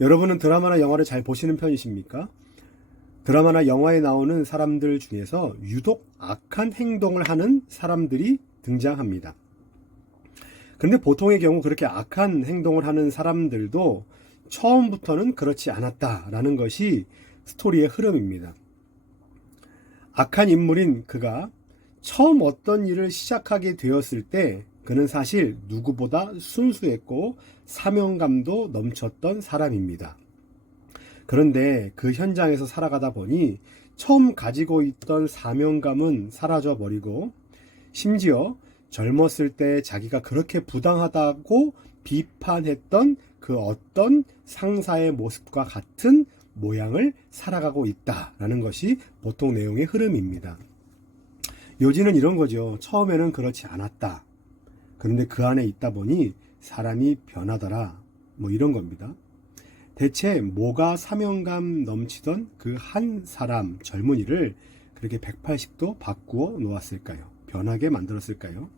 여러분은 드라마나 영화를 잘 보시는 편이십니까? 드라마나 영화에 나오는 사람들 중에서 유독 악한 행동을 하는 사람들이 등장합니다. 그런데 보통의 경우 그렇게 악한 행동을 하는 사람들도 처음부터는 그렇지 않았다라는 것이 스토리의 흐름입니다. 악한 인물인 그가 처음 어떤 일을 시작하게 되었을 때 그는 사실 누구보다 순수했고 사명감도 넘쳤던 사람입니다. 그런데 그 현장에서 살아가다 보니 처음 가지고 있던 사명감은 사라져 버리고 심지어 젊었을 때 자기가 그렇게 부당하다고 비판했던 그 어떤 상사의 모습과 같은 모양을 살아가고 있다라는 것이 보통 내용의 흐름입니다. 요지는 이런 거죠. 처음에는 그렇지 않았다. 그런데 그 안에 있다 보니 사람이 변하더라. 뭐 이런 겁니다. 대체 뭐가 사명감 넘치던 그 한 사람 젊은이를 그렇게 180도 바꾸어 놓았을까요? 변하게 만들었을까요?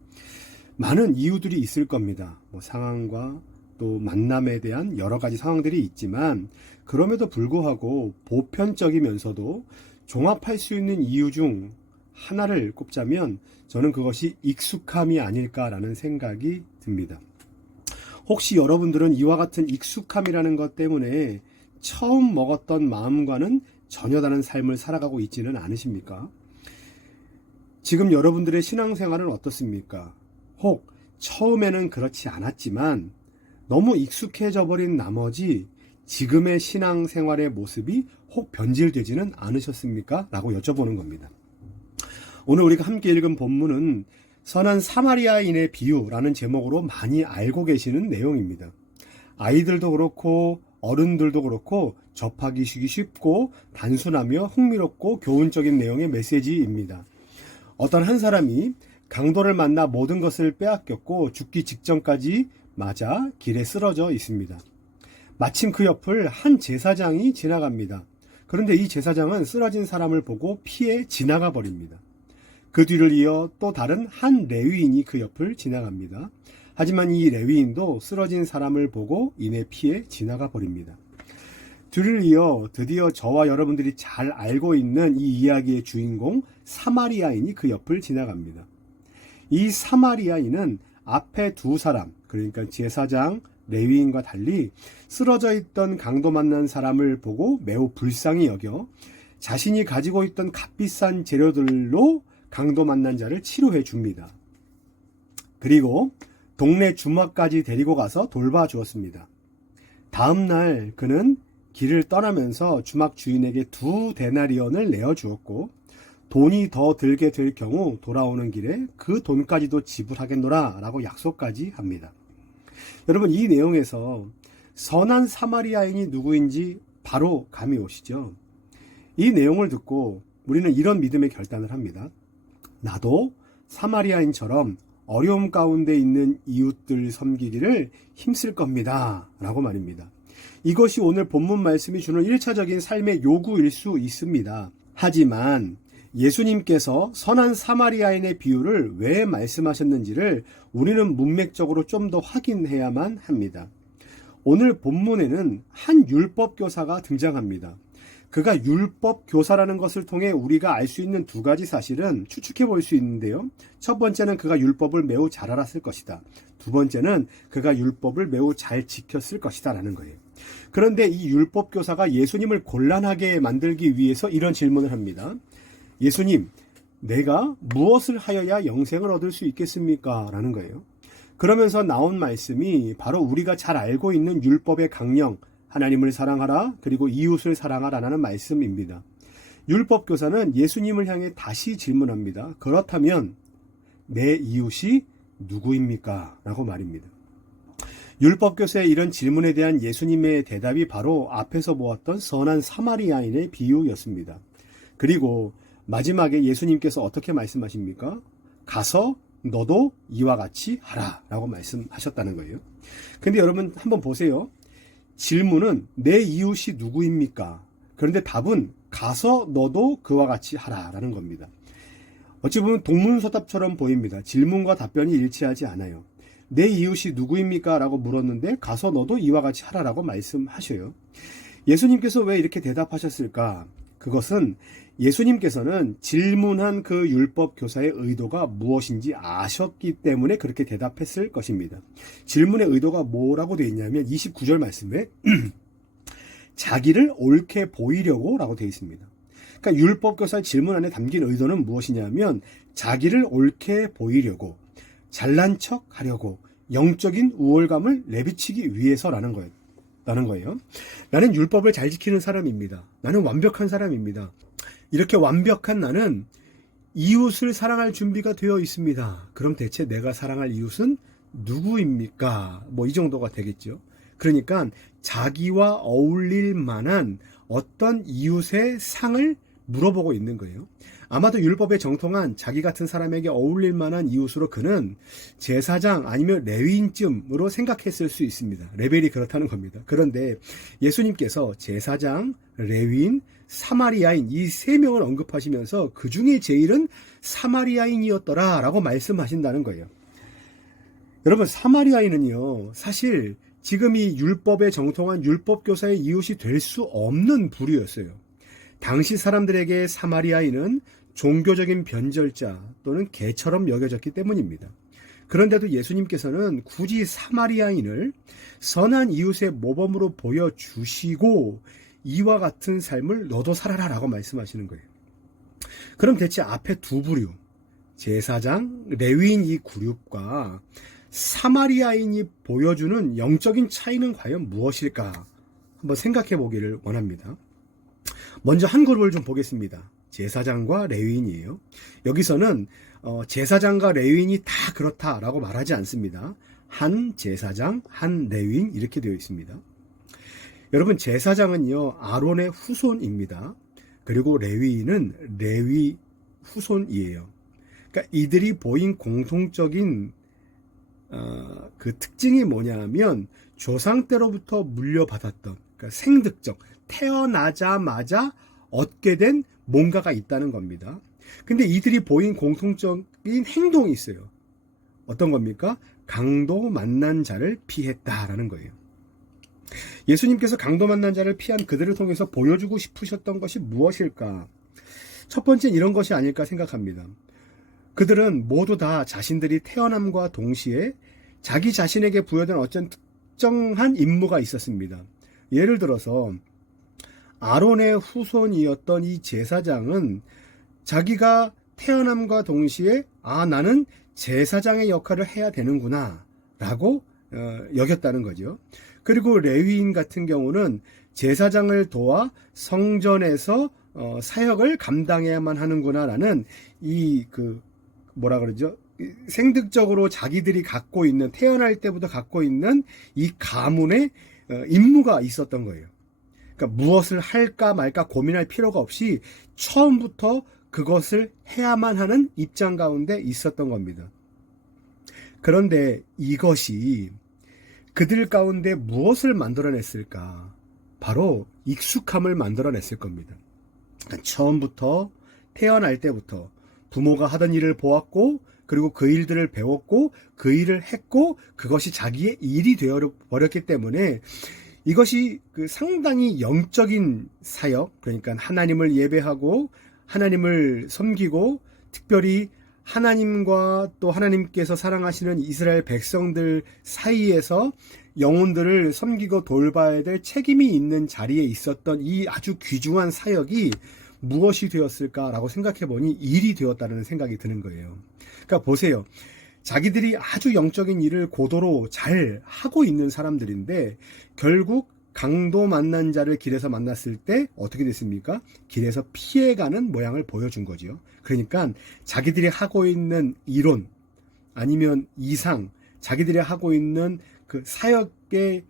많은 이유들이 있을 겁니다. 뭐 상황과 또 만남에 대한 여러 가지 상황들이 있지만 그럼에도 불구하고 보편적이면서도 종합할 수 있는 이유 중 하나를 꼽자면 저는 그것이 익숙함이 아닐까라는 생각이 듭니다. 혹시 여러분들은 이와 같은 익숙함이라는 것 때문에 처음 먹었던 마음과는 전혀 다른 삶을 살아가고 있지는 않으십니까? 지금 여러분들의 신앙생활은 어떻습니까? 혹 처음에는 그렇지 않았지만 너무 익숙해져 버린 나머지 지금의 신앙생활의 모습이 혹 변질되지는 않으셨습니까? 라고 여쭤보는 겁니다. 오늘 우리가 함께 읽은 본문은 선한 사마리아인의 비유라는 제목으로 많이 알고 계시는 내용입니다. 아이들도 그렇고 어른들도 그렇고 접하기 쉽고 단순하며 흥미롭고 교훈적인 내용의 메시지입니다. 어떤 한 사람이 강도를 만나 모든 것을 빼앗겼고 죽기 직전까지 맞아 길에 쓰러져 있습니다. 마침 그 옆을 한 제사장이 지나갑니다. 그런데 이 제사장은 쓰러진 사람을 보고 피해 지나가 버립니다. 그 뒤를 이어 또 다른 한 레위인이 그 옆을 지나갑니다. 하지만 이 레위인도 쓰러진 사람을 보고 이내 피해 지나가 버립니다. 뒤를 이어 드디어 저와 여러분들이 잘 알고 있는 이 이야기의 주인공 사마리아인이 그 옆을 지나갑니다. 이 사마리아인은 앞에 두 사람, 그러니까 제사장, 레위인과 달리 쓰러져 있던 강도 만난 사람을 보고 매우 불쌍히 여겨 자신이 가지고 있던 값비싼 재료들로 강도 만난 자를 치료해 줍니다. 그리고 동네 주막까지 데리고 가서 돌봐주었습니다. 다음 날 그는 길을 떠나면서 주막 주인에게 2데나리온을 내어주었고 돈이 더 들게 될 경우 돌아오는 길에 그 돈까지도 지불하겠노라 라고 약속까지 합니다. 여러분, 이 내용에서 선한 사마리아인이 누구인지 바로 감이 오시죠? 이 내용을 듣고 우리는 이런 믿음의 결단을 합니다. 나도 사마리아인처럼 어려움 가운데 있는 이웃들 섬기기를 힘쓸 겁니다 라고 말입니다. 이것이 오늘 본문 말씀이 주는 1차적인 삶의 요구일 수 있습니다. 하지만 예수님께서 선한 사마리아인의 비유를 왜 말씀하셨는지를 우리는 문맥적으로 좀 더 확인해야만 합니다. 오늘 본문에는 한 율법교사가 등장합니다. 그가 율법교사라는 것을 통해 우리가 알 수 있는 두 가지 사실은 추측해 볼 수 있는데요. 첫 번째는 그가 율법을 매우 잘 알았을 것이다. 두 번째는 그가 율법을 매우 잘 지켰을 것이다 라는 거예요. 그런데 이 율법교사가 예수님을 곤란하게 만들기 위해서 이런 질문을 합니다. 예수님, 내가 무엇을 하여야 영생을 얻을 수 있겠습니까? 라는 거예요. 그러면서 나온 말씀이 바로 우리가 잘 알고 있는 율법의 강령, 하나님을 사랑하라, 그리고 이웃을 사랑하라는 말씀입니다. 율법교사는 예수님을 향해 다시 질문합니다. 그렇다면 내 이웃이 누구입니까? 라고 말입니다. 율법교사의 이런 질문에 대한 예수님의 대답이 바로 앞에서 보았던 선한 사마리아인의 비유였습니다. 그리고 마지막에 예수님께서 어떻게 말씀하십니까? 가서 너도 이와 같이 하라 라고 말씀하셨다는 거예요. 근데 여러분 한번 보세요. 질문은 내 이웃이 누구입니까? 그런데 답은 가서 너도 그와 같이 하라 라는 겁니다. 어찌 보면 동문서답처럼 보입니다. 질문과 답변이 일치하지 않아요. 내 이웃이 누구입니까? 라고 물었는데 가서 너도 이와 같이 하라라고 말씀하셔요. 예수님께서 왜 이렇게 대답하셨을까? 그것은 예수님께서는 질문한 그 율법 교사의 의도가 무엇인지 아셨기 때문에 그렇게 대답했을 것입니다. 질문의 의도가 뭐라고 되어 있냐면 29절 말씀에 자기를 옳게 보이려고 라고 되어 있습니다. 그러니까 율법 교사의 질문 안에 담긴 의도는 무엇이냐면 자기를 옳게 보이려고, 잘난 척 하려고, 영적인 우월감을 내비치기 위해서라는 거예요. 나는 율법을 잘 지키는 사람입니다. 나는 완벽한 사람입니다. 이렇게 완벽한 나는 이웃을 사랑할 준비가 되어 있습니다. 그럼 대체 내가 사랑할 이웃은 누구입니까? 뭐 이 정도가 되겠죠. 그러니까 자기와 어울릴 만한 어떤 이웃의 상을 물어보고 있는 거예요. 아마도 율법에 정통한 자기 같은 사람에게 어울릴 만한 이웃으로 그는 제사장 아니면 레위인쯤으로 생각했을 수 있습니다. 레벨이 그렇다는 겁니다. 그런데 예수님께서 제사장, 레위인, 사마리아인 이 세 명을 언급하시면서 그 중에 제일은 사마리아인이었더라 라고 말씀하신다는 거예요. 여러분, 사마리아인은요, 사실 지금 이 율법에 정통한 율법교사의 이웃이 될 수 없는 부류였어요. 당시 사람들에게 사마리아인은 종교적인 변절자 또는 개처럼 여겨졌기 때문입니다. 그런데도 예수님께서는 굳이 사마리아인을 선한 이웃의 모범으로 보여주시고 이와 같은 삶을 너도 살아라 라고 말씀하시는 거예요. 그럼 대체 앞에 두 부류, 제사장, 레위인 이 그룹과 사마리아인이 보여주는 영적인 차이는 과연 무엇일까? 한번 생각해 보기를 원합니다. 먼저 한 그룹을 좀 보겠습니다. 제사장과 레위인이에요. 여기서는 제사장과 레위인이 다 그렇다라고 말하지 않습니다. 한 제사장, 한 레위인 이렇게 되어 있습니다. 여러분, 제사장은요 아론의 후손입니다. 그리고 레위인은 레위 후손이에요. 그러니까 이들이 보인 공통적인 그 특징이 뭐냐면 조상 때로부터 물려받았던, 그러니까 생득적, 태어나자마자 얻게 된 뭔가가 있다는 겁니다. 근데 이들이 보인 공통적인 행동이 있어요. 어떤 겁니까? 강도 만난 자를 피했다라는 거예요. 예수님께서 강도 만난 자를 피한 그들을 통해서 보여주고 싶으셨던 것이 무엇일까? 첫 번째는 이런 것이 아닐까 생각합니다. 그들은 모두 다 자신들이 태어남과 동시에 자기 자신에게 부여된 어떤 특정한 임무가 있었습니다. 예를 들어서 아론의 후손이었던 이 제사장은 자기가 태어남과 동시에 나는 제사장의 역할을 해야 되는구나 라고 여겼다는 거죠. 그리고 레위인 같은 경우는 제사장을 도와 성전에서 사역을 감당해야만 하는구나 라는 생득적으로 자기들이 갖고 있는, 태어날 때부터 갖고 있는 이 가문의 임무가 있었던 거예요. 그러니까 무엇을 할까 말까 고민할 필요가 없이 처음부터 그것을 해야만 하는 입장 가운데 있었던 겁니다. 그런데 이것이 그들 가운데 무엇을 만들어냈을까? 바로 익숙함을 만들어냈을 겁니다. 그러니까 처음부터, 태어날 때부터 부모가 하던 일을 보았고, 그리고 그 일들을 배웠고, 그 일을 했고, 그것이 자기의 일이 되어버렸기 때문에 이것이 상당히 영적인 사역, 그러니까 하나님을 예배하고 하나님을 섬기고, 특별히 하나님과 또 하나님께서 사랑하시는 이스라엘 백성들 사이에서 영혼들을 섬기고 돌봐야 될 책임이 있는 자리에 있었던 이 아주 귀중한 사역이 무엇이 되었을까라고 생각해 보니 일이 되었다는 생각이 드는 거예요. 그러니까 보세요. 자기들이 아주 영적인 일을 고도로 잘 하고 있는 사람들인데 결국 강도 만난 자를 길에서 만났을 때 어떻게 됐습니까? 길에서 피해가는 모양을 보여준 거죠. 그러니까 자기들이 하고 있는 이론 아니면 이상, 자기들이 하고 있는 그 사역의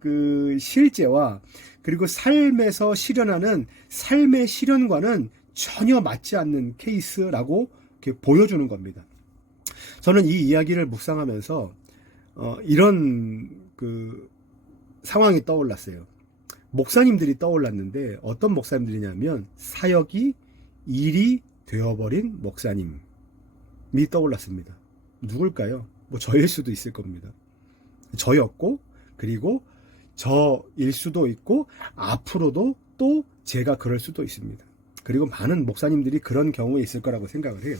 그 실제와 그리고 삶에서 실현하는 삶의 실현과는 전혀 맞지 않는 케이스라고 이렇게 보여주는 겁니다. 저는 이 이야기를 묵상하면서 이런 그 상황이 떠올랐어요. 목사님들이 떠올랐는데 어떤 목사님들이냐면 사역이 일이 되어버린 목사님이 떠올랐습니다. 누굴까요? 뭐 저일 수도 있을 겁니다. 저였고, 그리고 저일 수도 있고, 앞으로도 또 제가 그럴 수도 있습니다. 그리고 많은 목사님들이 그런 경우에 있을 거라고 생각을 해요.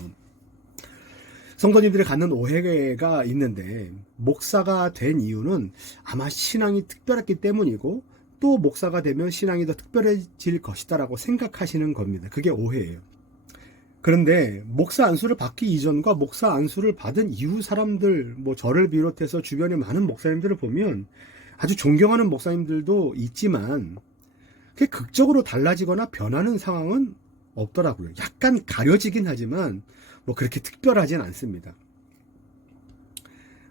성도님들이 갖는 오해가 있는데, 목사가 된 이유는 아마 신앙이 특별했기 때문이고, 또 목사가 되면 신앙이 더 특별해질 것이다 라고 생각하시는 겁니다. 그게 오해예요. 그런데 목사 안수를 받기 이전과 목사 안수를 받은 이후 사람들, 뭐 저를 비롯해서 주변에 많은 목사님들을 보면 아주 존경하는 목사님들도 있지만 그게 극적으로 달라지거나 변하는 상황은 없더라고요. 약간 가려지긴 하지만 뭐 그렇게 특별하진 않습니다.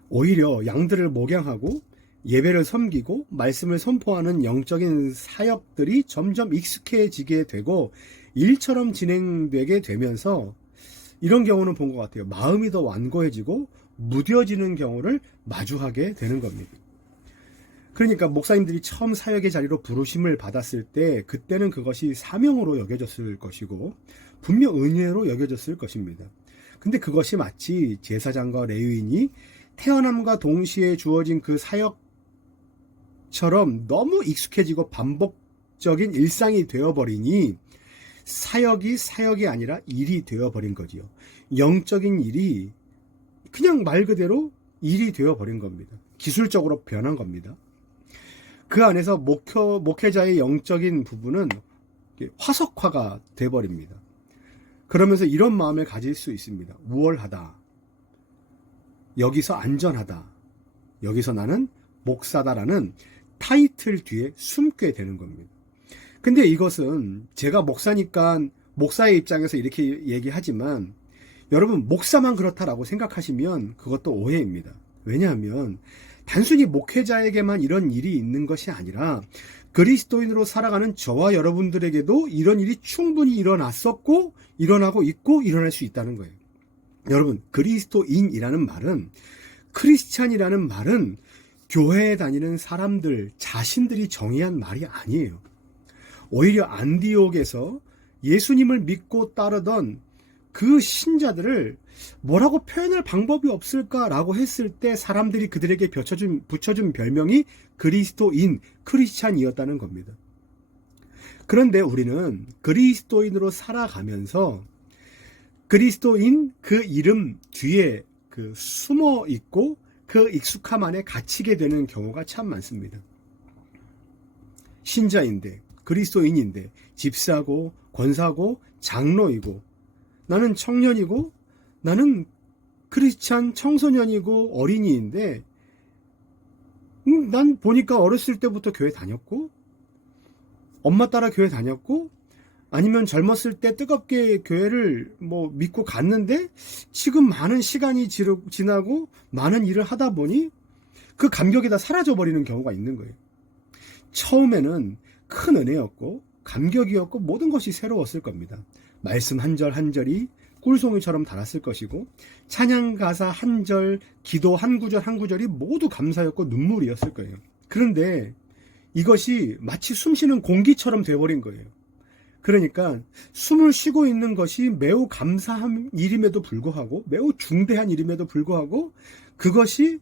오히려 양들을 목양하고 예배를 섬기고 말씀을 선포하는 영적인 사역들이 점점 익숙해지게 되고 일처럼 진행되게 되면서 이런 경우는 본 것 같아요. 마음이 더 완고해지고 무뎌지는 경우를 마주하게 되는 겁니다. 그러니까 목사님들이 처음 사역의 자리로 부르심을 받았을 때 그때는 그것이 사명으로 여겨졌을 것이고 분명 은혜로 여겨졌을 것입니다. 근데 그것이 마치 제사장과 레위인이 태어남과 동시에 주어진 그 사역처럼 너무 익숙해지고 반복적인 일상이 되어버리니 사역이 아니라 일이 되어버린 거지요. 영적인 일이 그냥 말 그대로 일이 되어버린 겁니다. 기술적으로 변한 겁니다. 그 안에서 목회자의 영적인 부분은 화석화가 돼버립니다. 그러면서 이런 마음을 가질 수 있습니다. 우월하다. 여기서 안전하다. 여기서 나는 목사다라는 타이틀 뒤에 숨게 되는 겁니다. 근데 이것은 제가 목사니까 목사의 입장에서 이렇게 얘기하지만 여러분 목사만 그렇다라고 생각하시면 그것도 오해입니다. 왜냐하면 단순히 목회자에게만 이런 일이 있는 것이 아니라 그리스도인으로 살아가는 저와 여러분들에게도 이런 일이 충분히 일어났었고 일어나고 있고 일어날 수 있다는 거예요. 여러분 그리스도인이라는 말은 크리스찬이라는 말은 교회에 다니는 사람들 자신들이 정의한 말이 아니에요. 오히려 안디옥에서 예수님을 믿고 따르던 그 신자들을 뭐라고 표현할 방법이 없을까라고 했을 때 사람들이 그들에게 붙여준 별명이 그리스도인, 크리스찬이었다는 겁니다. 그런데 우리는 그리스도인으로 살아가면서 그리스도인 그 이름 뒤에 그 숨어 있고 그 익숙함 안에 갇히게 되는 경우가 참 많습니다. 신자인데 그리스도인인데 집사고 권사고 장로이고 나는 청년이고 나는 크리스찬 청소년이고 어린이인데 난 보니까 어렸을 때부터 교회 다녔고 엄마 따라 교회 다녔고 아니면 젊었을 때 뜨겁게 교회를 뭐 믿고 갔는데 지금 많은 시간이 지나고 많은 일을 하다 보니 그 감격이 다 사라져 버리는 경우가 있는 거예요. 처음에는 큰 은혜였고 감격이었고 모든 것이 새로웠을 겁니다. 말씀 한 절 한 절이 꿀송이처럼 달았을 것이고 찬양 가사 한 절, 기도 한 구절 한 구절이 모두 감사였고 눈물이었을 거예요. 그런데 이것이 마치 숨쉬는 공기처럼 돼버린 거예요. 그러니까 숨을 쉬고 있는 것이 매우 감사한 일임에도 불구하고 매우 중대한 일임에도 불구하고 그것이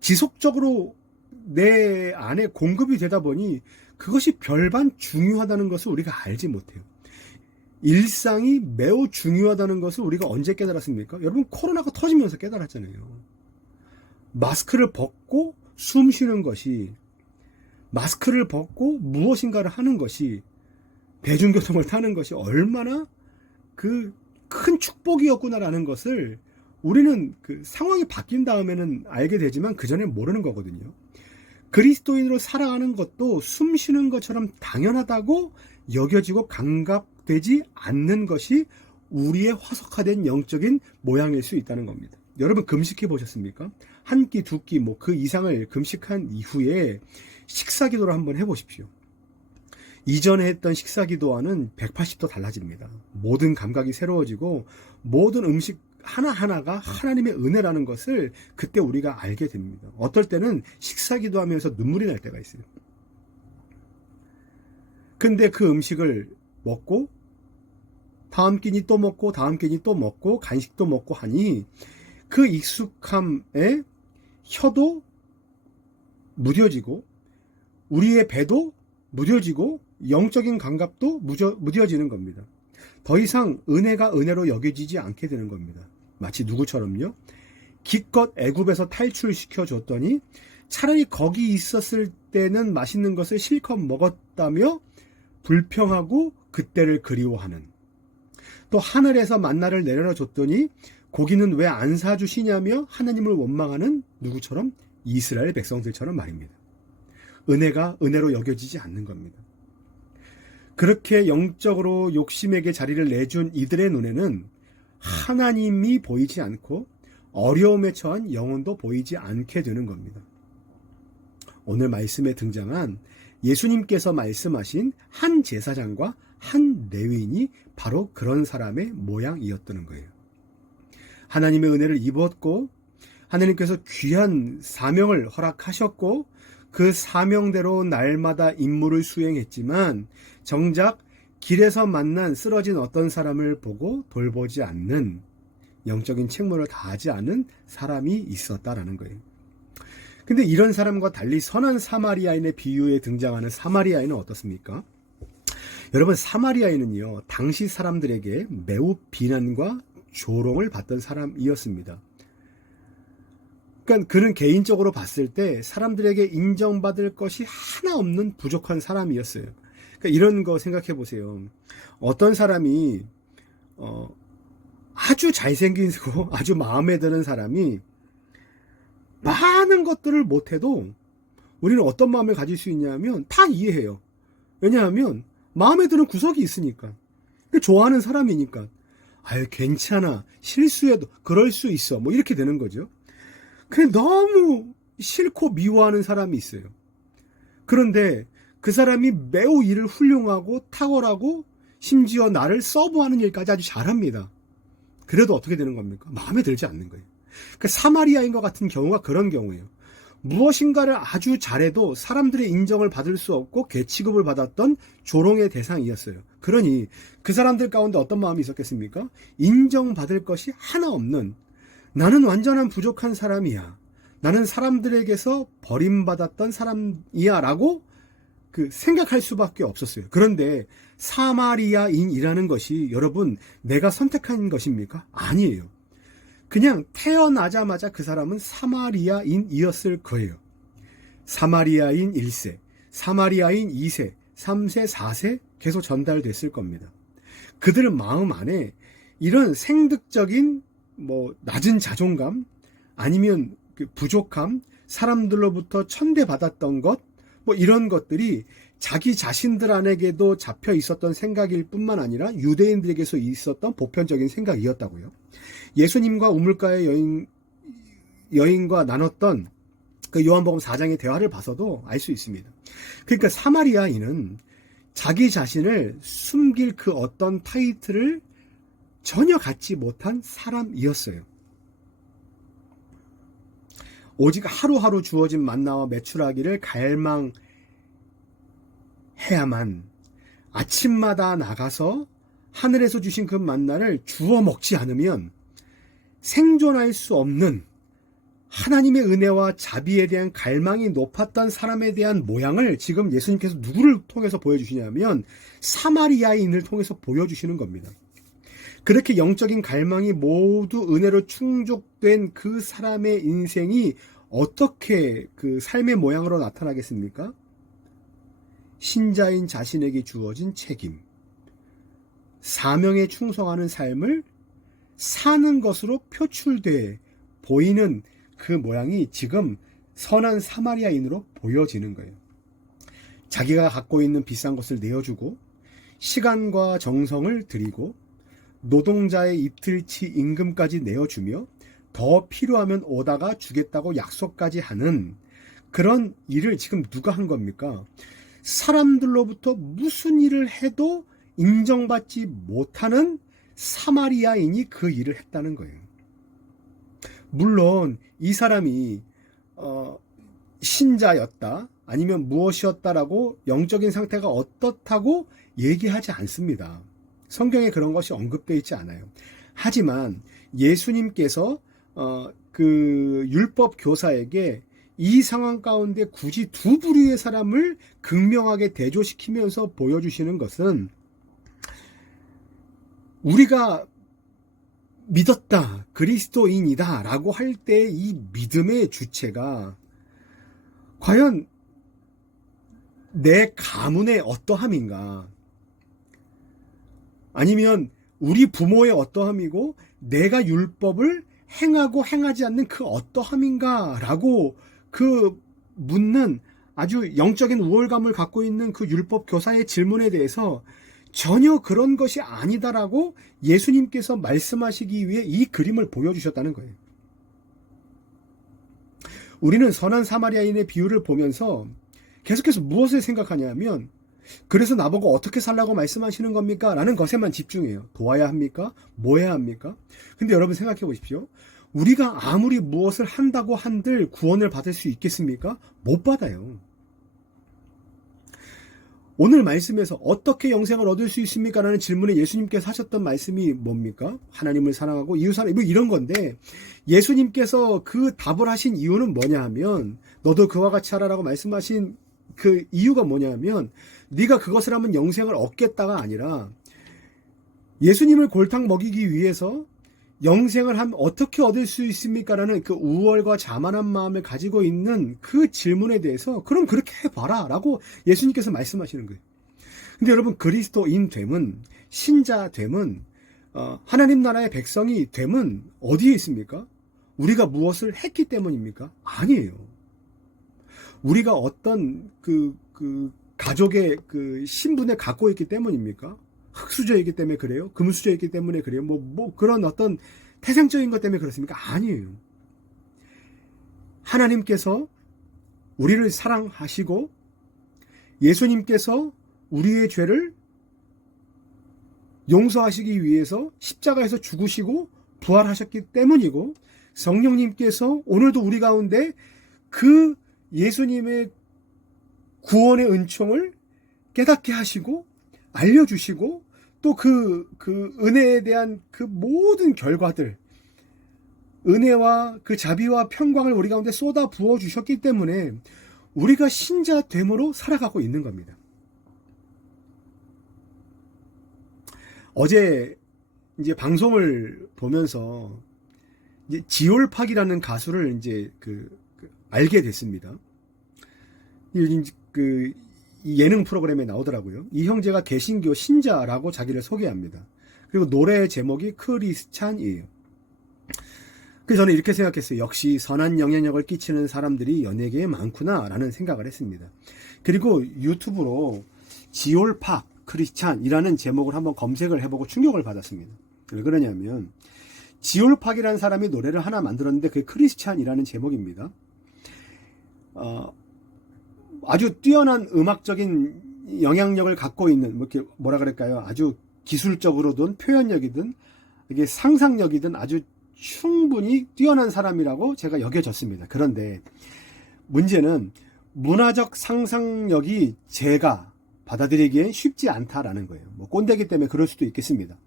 지속적으로 내 안에 공급이 되다 보니 그것이 별반 중요하다는 것을 우리가 알지 못해요. 일상이 매우 중요하다는 것을 우리가 언제 깨달았습니까? 여러분 코로나가 터지면서 깨달았잖아요. 마스크를 벗고 숨 쉬는 것이 마스크를 벗고 무엇인가를 하는 것이 대중교통을 타는 것이 얼마나 그 큰 축복이었구나라는 것을 우리는 그 상황이 바뀐 다음에는 알게 되지만 그 전에 모르는 거거든요. 그리스도인으로 살아가는 것도 숨 쉬는 것처럼 당연하다고 여겨지고 감각되지 않는 것이 우리의 화석화된 영적인 모양일 수 있다는 겁니다. 여러분 금식해 보셨습니까? 한 끼, 두 끼, 뭐 그 이상을 금식한 이후에 식사 기도를 한번 해보십시오. 이전에 했던 식사 기도와는 180도 달라집니다. 모든 감각이 새로워지고 모든 음식 하나하나가 하나님의 은혜라는 것을 그때 우리가 알게 됩니다. 어떨 때는 식사 기도하면서 눈물이 날 때가 있어요. 근데 그 음식을 먹고 다음 끼니 또 먹고 다음 끼니 또 먹고 간식도 먹고 하니 그 익숙함에 혀도 무뎌지고 우리의 배도 무뎌지고 영적인 감각도 무뎌지는 겁니다. 더 이상 은혜가 은혜로 여겨지지 않게 되는 겁니다. 마치 누구처럼요. 기껏 애굽에서 탈출시켜 줬더니 차라리 거기 있었을 때는 맛있는 것을 실컷 먹었다며 불평하고 그때를 그리워하는, 또 하늘에서 만나를 내려놔 줬더니 고기는 왜 안 사주시냐며 하나님을 원망하는 누구처럼? 이스라엘 백성들처럼 말입니다. 은혜가 은혜로 여겨지지 않는 겁니다. 그렇게 영적으로 욕심에게 자리를 내준 이들의 눈에는 하나님이 보이지 않고 어려움에 처한 영혼도 보이지 않게 되는 겁니다. 오늘 말씀에 등장한 예수님께서 말씀하신 한 제사장과 한 레위인이 바로 그런 사람의 모양이었다는 거예요. 하나님의 은혜를 입었고 하나님께서 귀한 사명을 허락하셨고 그 사명대로 날마다 임무를 수행했지만 정작 길에서 만난 쓰러진 어떤 사람을 보고 돌보지 않는, 영적인 책무를 다하지 않은 사람이 있었다라는 거예요. 근데 이런 사람과 달리 선한 사마리아인의 비유에 등장하는 사마리아인은 어떻습니까? 여러분, 사마리아인은요, 당시 사람들에게 매우 비난과 조롱을 받던 사람이었습니다. 그러니까 그는 개인적으로 봤을 때 사람들에게 인정받을 것이 하나 없는 부족한 사람이었어요. 그러니까 이런 거 생각해 보세요. 어떤 사람이 아주 잘생기고 아주 마음에 드는 사람이 많은 것들을 못해도 우리는 어떤 마음을 가질 수 있냐면 다 이해해요. 왜냐하면 마음에 드는 구석이 있으니까. 좋아하는 사람이니까. 아유, 괜찮아. 실수해도 그럴 수 있어. 뭐 이렇게 되는 거죠. 근데 너무 싫고 미워하는 사람이 있어요. 그런데 그 사람이 매우 일을 훌륭하고 탁월하고 심지어 나를 서브하는 일까지 아주 잘합니다. 그래도 어떻게 되는 겁니까? 마음에 들지 않는 거예요. 그러니까 사마리아인과 같은 경우가 그런 경우예요. 무엇인가를 아주 잘해도 사람들의 인정을 받을 수 없고 괴취급을 받았던 조롱의 대상이었어요. 그러니 그 사람들 가운데 어떤 마음이 있었겠습니까? 인정받을 것이 하나 없는, 나는 완전한 부족한 사람이야, 나는 사람들에게서 버림받았던 사람이야 라고 생각할 수밖에 없었어요. 그런데 사마리아인이라는 것이 여러분 내가 선택한 것입니까? 아니에요. 그냥 태어나자마자 그 사람은 사마리아인이었을 거예요. 사마리아인 1세, 사마리아인 2세, 3세, 4세 계속 전달됐을 겁니다. 그들 마음 안에 이런 생득적인 낮은 자존감, 아니면 부족함, 사람들로부터 천대받았던 것, 이런 것들이 자기 자신들 안에게도 잡혀 있었던 생각일 뿐만 아니라 유대인들에게서 있었던 보편적인 생각이었다고요. 예수님과 우물가의 여인과 나눴던 그 요한복음 4장의 대화를 봐서도 알 수 있습니다. 그러니까 사마리아인은 자기 자신을 숨길 그 어떤 타이틀을 전혀 갖지 못한 사람이었어요. 오직 하루하루 주어진 만나와 메추라기를 갈망해야만, 아침마다 나가서 하늘에서 주신 그 만나를 주워 먹지 않으면 생존할 수 없는 하나님의 은혜와 자비에 대한 갈망이 높았던 사람에 대한 모양을 지금 예수님께서 누구를 통해서 보여주시냐면 사마리아인을 통해서 보여주시는 겁니다. 그렇게 영적인 갈망이 모두 은혜로 충족된 그 사람의 인생이 어떻게 그 삶의 모양으로 나타나겠습니까? 신자인 자신에게 주어진 책임, 사명에 충성하는 삶을 사는 것으로 표출돼 보이는 그 모양이 지금 선한 사마리아인으로 보여지는 거예요. 자기가 갖고 있는 비싼 것을 내어주고 시간과 정성을 들이고 노동자의 이틀치 임금까지 내어주며 더 필요하면 오다가 주겠다고 약속까지 하는 그런 일을 지금 누가 한 겁니까? 사람들로부터 무슨 일을 해도 인정받지 못하는 사마리아인이 그 일을 했다는 거예요. 물론 이 사람이 신자였다, 아니면 무엇이었다라고 영적인 상태가 어떻다고 얘기하지 않습니다. 성경에 그런 것이 언급되어 있지 않아요. 하지만 예수님께서 그 율법 교사에게 이 상황 가운데 굳이 두 부류의 사람을 극명하게 대조시키면서 보여주시는 것은 우리가 믿었다, 그리스도인이다 라고 할 때 이 믿음의 주체가 과연 내 가문의 어떠함인가, 아니면 우리 부모의 어떠함이고 내가 율법을 행하고 행하지 않는 그 어떠함인가 라고 그 묻는 아주 영적인 우월감을 갖고 있는 그 율법 교사의 질문에 대해서 전혀 그런 것이 아니다라고 예수님께서 말씀하시기 위해 이 그림을 보여주셨다는 거예요. 우리는 선한 사마리아인의 비유를 보면서 계속해서 무엇을 생각하냐면, 그래서 나보고 어떻게 살라고 말씀하시는 겁니까? 라는 것에만 집중해요. 도와야 합니까? 뭐 해야 합니까? 근데 여러분 생각해 보십시오. 우리가 아무리 무엇을 한다고 한들 구원을 받을 수 있겠습니까? 못 받아요. 오늘 말씀에서 어떻게 영생을 얻을 수 있습니까? 라는 질문에 예수님께서 하셨던 말씀이 뭡니까? 하나님을 사랑하고 이웃 사랑, 뭐 이런 건데, 예수님께서 그 답을 하신 이유는 뭐냐 하면, 너도 그와 같이 하라라고 말씀하신 그 이유가 뭐냐 하면, 네가 그것을 하면 영생을 얻겠다가 아니라 예수님을 골탕 먹이기 위해서 영생을 하면 어떻게 얻을 수 있습니까? 라는 그 우월과 자만한 마음을 가지고 있는 그 질문에 대해서 그럼 그렇게 해봐라 라고 예수님께서 말씀하시는 거예요. 근데 여러분, 그리스도인 됨은, 신자 됨은, 하나님 나라의 백성이 됨은 어디에 있습니까? 우리가 무엇을 했기 때문입니까? 아니에요. 우리가 어떤 가족의 그 신분을 갖고 있기 때문입니까? 흙수저이기 때문에 그래요? 금수저이기 때문에 그래요? 뭐 그런 어떤 태생적인 것 때문에 그렇습니까? 아니에요. 하나님께서 우리를 사랑하시고 예수님께서 우리의 죄를 용서하시기 위해서 십자가에서 죽으시고 부활하셨기 때문이고, 성령님께서 오늘도 우리 가운데 그 예수님의 구원의 은총을 깨닫게 하시고 알려주시고, 또 그 은혜에 대한 그 모든 결과들, 은혜와 그 자비와 평강을 우리 가운데 쏟아 부어 주셨기 때문에 우리가 신자됨으로 살아가고 있는 겁니다. 어제 이제 방송을 보면서 이제 지올팍이라는 가수를 이제 알게 됐습니다. 이 예능 프로그램에 나오더라고요. 이 형제가 개신교 신자라고 자기를 소개합니다. 그리고 노래 제목이 크리스찬이에요. 그래서 저는 이렇게 생각했어요. 역시 선한 영향력을 끼치는 사람들이 연예계에 많구나 라는 생각을 했습니다. 그리고 유튜브로 지올팍 크리스찬이라는 제목을 한번 검색을 해보고 충격을 받았습니다. 왜 그러냐면, 지올팍이라는 사람이 노래를 하나 만들었는데 그게 크리스찬이라는 제목입니다. 아주 뛰어난 음악적인 영향력을 갖고 있는, 뭐라 그럴까요? 아주 기술적으로든 표현력이든 이게 상상력이든 아주 충분히 뛰어난 사람이라고 제가 여겨졌습니다. 그런데 문제는 문화적 상상력이 제가 받아들이기엔 쉽지 않다라는 거예요. 꼰대기 때문에 그럴 수도 있겠습니다.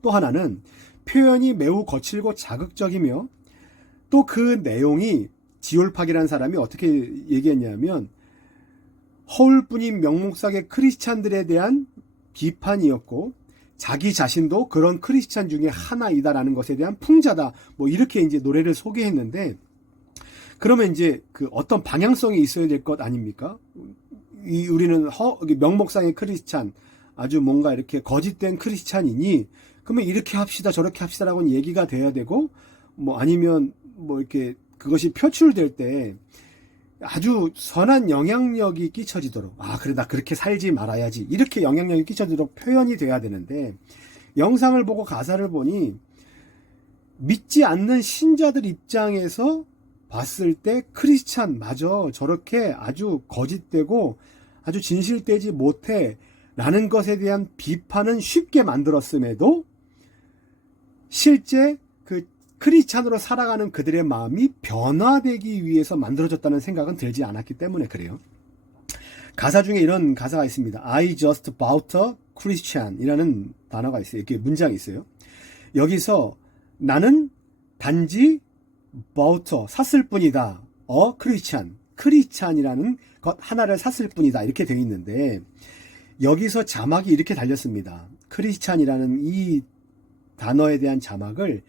또 하나는 표현이 매우 거칠고 자극적이며, 또 그 내용이, 지올팍이라는 사람이 어떻게 얘기했냐면 허울뿐인 명목상의 크리스찬들에 대한 비판이었고, 자기 자신도 그런 크리스찬 중에 하나이다라는 것에 대한 풍자다, 이렇게 이제 노래를 소개했는데, 그러면 이제 어떤 방향성이 있어야 될 것 아닙니까? 우리는 명목상의 크리스찬, 아주 뭔가 이렇게 거짓된 크리스찬이니 그러면 이렇게 합시다 저렇게 합시다라고는 얘기가 돼야 되고, 아니면 이렇게 그것이 표출될 때 아주 선한 영향력이 끼쳐지도록, 그래 나 그렇게 살지 말아야지, 이렇게 영향력이 끼쳐지도록 표현이 돼야 되는데, 영상을 보고 가사를 보니 믿지 않는 신자들 입장에서 봤을 때 크리스찬 맞아, 저렇게 아주 거짓되고 아주 진실되지 못해 라는 것에 대한 비판은 쉽게 만들었음에도 실제 크리스찬으로 살아가는 그들의 마음이 변화되기 위해서 만들어졌다는 생각은 들지 않았기 때문에 그래요. 가사 중에 이런 가사가 있습니다. I just bought a Christian 이라는 단어가 있어요. 이렇게 문장이 있어요. 여기서 나는 단지 bought, 샀을 뿐이다. 크리스찬이라는 것 하나를 샀을 뿐이다. 이렇게 되어 있는데 여기서 자막이 이렇게 달렸습니다. 크리스찬이라는 이 단어에 대한 자막을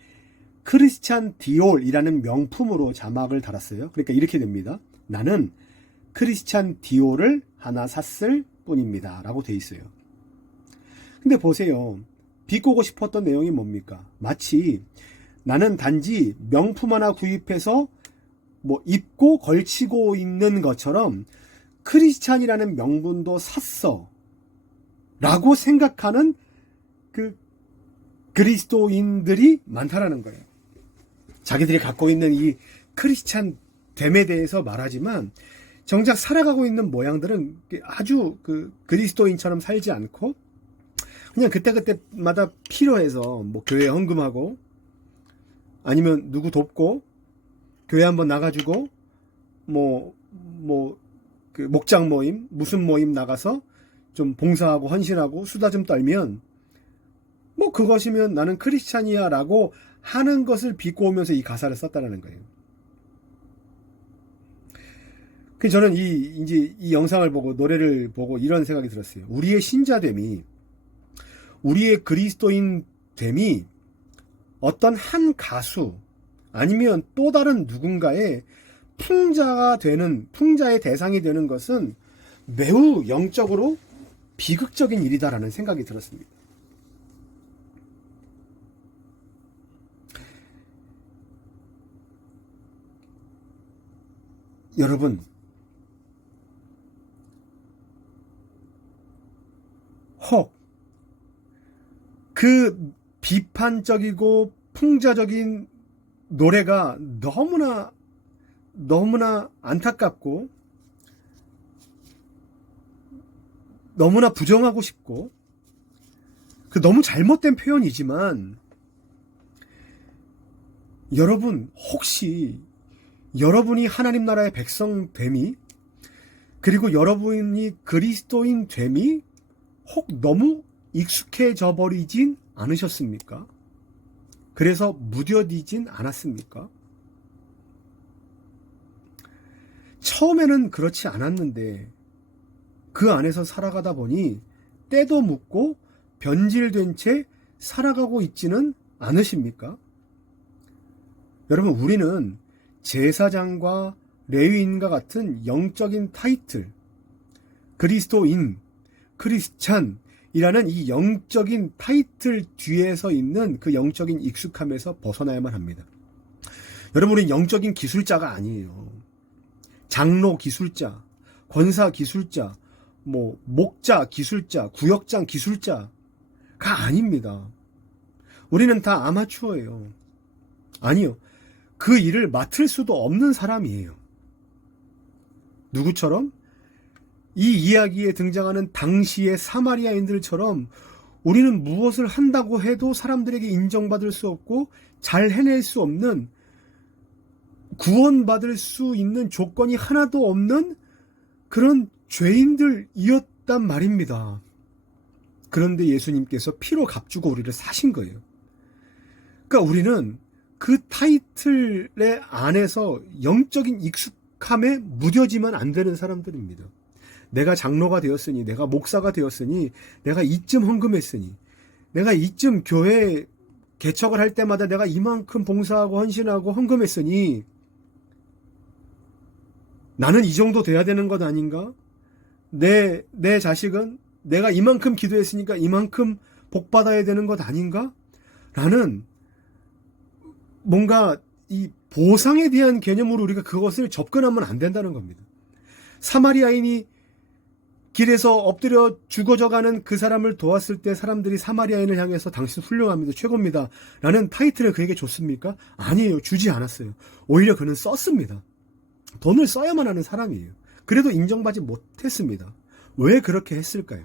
크리스찬 디올이라는 명품으로 자막을 달았어요. 그러니까 이렇게 됩니다. 나는 크리스찬 디올을 하나 샀을 뿐입니다. 라고 되어 있어요. 근데 보세요. 비꼬고 싶었던 내용이 뭡니까? 마치 나는 단지 명품 하나 구입해서 입고 걸치고 있는 것처럼 크리스찬이라는 명분도 샀어. 라고 생각하는 그 그리스도인들이 많다라는 거예요. 자기들이 갖고 있는 이 크리스찬 됨에 대해서 말하지만 정작 살아가고 있는 모양들은 아주 그리스도인처럼 살지 않고 그냥 그때그때마다 필요해서 교회 헌금하고 아니면 누구 돕고 교회 한번 나가주고 목장 모임 무슨 모임 나가서 좀 봉사하고 헌신하고 수다 좀 떨면 그것이면 나는 크리스찬이야 라고 하는 것을 비꼬으면서 이 가사를 썼다는 거예요. 그래서 저는 이 영상을 보고 노래를 보고 이런 생각이 들었어요. 우리의 신자됨이 우리의 그리스도인 됨이 어떤 한 가수 아니면 또 다른 누군가의 풍자의 대상이 되는 것은 매우 영적으로 비극적인 일이다라는 생각이 들었습니다. 여러분, 혹 그 비판적이고 풍자적인 노래가 너무나 안타깝고 너무나 부정하고 싶고 너무 잘못된 표현이지만 여러분 혹시 여러분이 하나님 나라의 백성됨이 그리고 여러분이 그리스도인 됨이 혹 너무 익숙해져 버리진 않으셨습니까? 그래서 무뎌지진 않았습니까? 처음에는 그렇지 않았는데 그 안에서 살아가다 보니 때도 묻고 변질된 채 살아가고 있지는 않으십니까? 여러분 우리는 제사장과 레위인과 같은 영적인 타이틀, 그리스도인, 크리스찬이라는 이 영적인 타이틀 뒤에서 있는 그 영적인 익숙함에서 벗어나야만 합니다. 여러분 우리는 영적인 기술자가 아니에요. 장로 기술자, 권사 기술자, 목자 기술자, 구역장 기술자가 아닙니다. 우리는 다 아마추어예요. 아니요. 그 일을 맡을 수도 없는 사람이에요. 누구처럼? 이 이야기에 등장하는 당시의 사마리아인들처럼 우리는 무엇을 한다고 해도 사람들에게 인정받을 수 없고 잘 해낼 수 없는 구원받을 수 있는 조건이 하나도 없는 그런 죄인들이었단 말입니다. 그런데 예수님께서 피로 값주고 우리를 사신 거예요. 그러니까 우리는 그 타이틀의 안에서 영적인 익숙함에 무뎌지면 안 되는 사람들입니다. 내가 장로가 되었으니, 내가 목사가 되었으니, 내가 이쯤 헌금했으니, 내가 이쯤 교회 개척을 할 때마다 내가 이만큼 봉사하고 헌신하고 헌금했으니 나는 이 정도 돼야 되는 것 아닌가? 내 자식은 내가 이만큼 기도했으니까 이만큼 복 받아야 되는 것 아닌가? 라는 뭔가 이 보상에 대한 개념으로 우리가 그것을 접근하면 안 된다는 겁니다. 사마리아인이 길에서 엎드려 죽어져가는 그 사람을 도왔을 때 사람들이 사마리아인을 향해서 당신 훌륭합니다. 최고입니다. 라는 타이틀을 그에게 줬습니까? 아니에요. 주지 않았어요. 오히려 그는 썼습니다. 돈을 써야만 하는 사람이에요. 그래도 인정받지 못했습니다. 왜 그렇게 했을까요?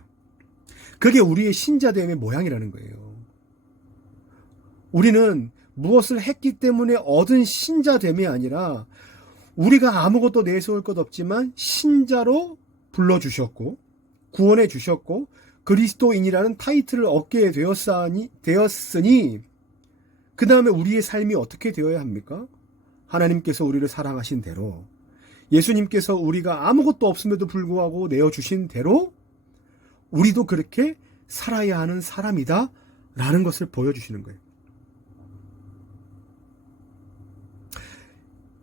그게 우리의 신자됨의 모양이라는 거예요. 우리는 무엇을 했기 때문에 얻은 신자됨이 아니라 우리가 아무것도 내세울 것 없지만 신자로 불러주셨고 구원해 주셨고 그리스도인이라는 타이틀을 얻게 되었으니 그 다음에 우리의 삶이 어떻게 되어야 합니까? 하나님께서 우리를 사랑하신 대로, 예수님께서 우리가 아무것도 없음에도 불구하고 내어주신 대로 우리도 그렇게 살아야 하는 사람이다 라는 것을 보여주시는 거예요.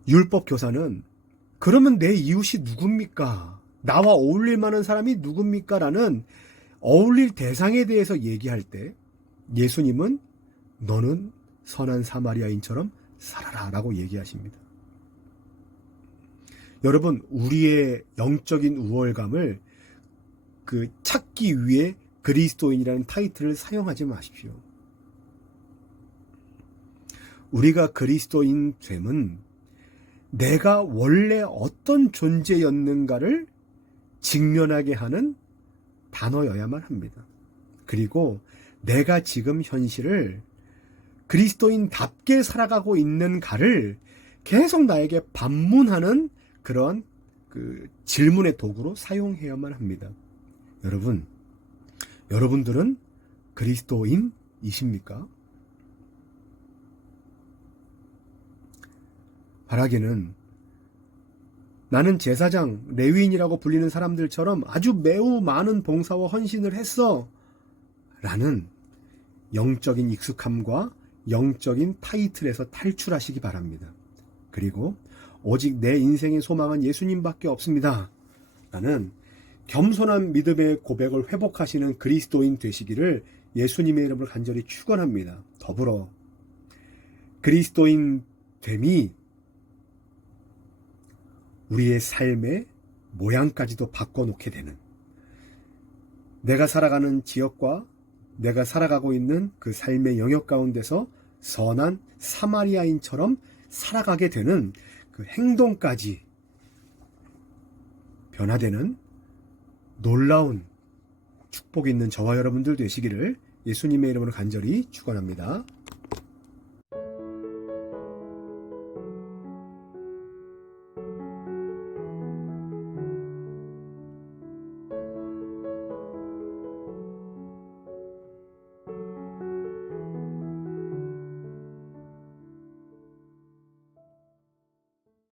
율법 교사는 그러면 내 이웃이 누굽니까? 나와 어울릴 만한 사람이 누굽니까? 라는 어울릴 대상에 대해서 얘기할 때 예수님은 너는 선한 사마리아인처럼 살아라 라고 얘기하십니다. 여러분, 우리의 영적인 우월감을 찾기 위해 그리스도인이라는 타이틀을 사용하지 마십시오. 우리가 그리스도인 됨은 내가 원래 어떤 존재였는가를 직면하게 하는 단어여야만 합니다. 그리고 내가 지금 현실을 그리스도인답게 살아가고 있는가를 계속 나에게 반문하는 그런 질문의 도구로 사용해야만 합니다. 여러분들은 그리스도인이십니까? 바라기는 나는 제사장, 레위인이라고 불리는 사람들처럼 아주 매우 많은 봉사와 헌신을 했어 라는 영적인 익숙함과 영적인 타이틀에서 탈출하시기 바랍니다. 그리고 오직 내 인생의 소망은 예수님밖에 없습니다 라는 겸손한 믿음의 고백을 회복하시는 그리스도인 되시기를 예수님의 이름으로 간절히 축원합니다. 더불어 그리스도인 됨이 우리의 삶의 모양까지도 바꿔놓게 되는, 내가 살아가는 지역과 내가 살아가고 있는 그 삶의 영역 가운데서 선한 사마리아인처럼 살아가게 되는 그 행동까지 변화되는 놀라운 축복이 있는 저와 여러분들 되시기를 예수님의 이름으로 간절히 축원합니다.